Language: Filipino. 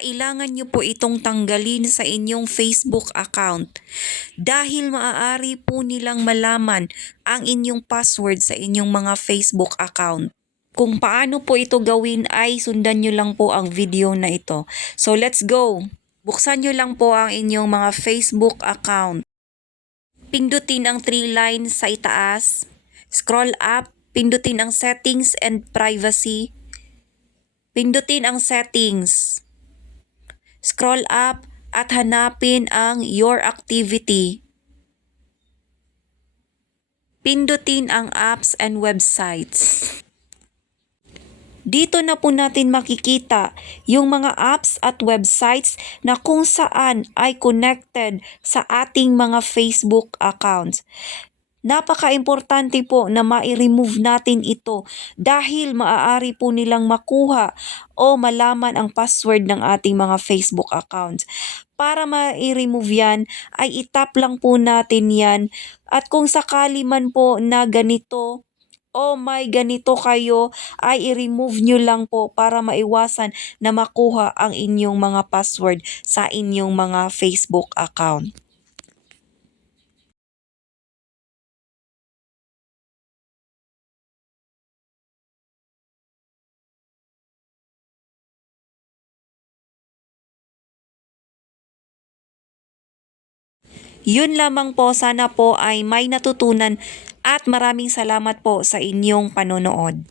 kailangan nyo po itong tanggalin sa inyong Facebook account dahil maaari po nilang malaman ang inyong password sa inyong mga Facebook account. Kung paano po ito gawin ay sundan nyo lang po ang video na ito. So let's go! Buksan nyo lang po ang inyong mga Facebook account. Pindutin ang 3 lines sa itaas. Scroll up, pindutin ang settings and privacy. Pindutin ang settings. Scroll up at hanapin ang your activity. Pindutin ang apps and websites. Dito na po natin makikita yung mga apps at websites na kung saan ay connected sa ating mga Facebook accounts. Napaka-importante po na ma-remove natin ito dahil maaari po nilang makuha o malaman ang password ng ating mga Facebook accounts. Para ma-remove yan ay itap lang po natin yan at kung sakali man po na ganito o may ganito kayo ay i-remove nyo lang po para maiwasan na makuha ang inyong mga password sa inyong mga Facebook account. Yun lamang po, sana po ay may natutunan at maraming salamat po sa inyong panonood.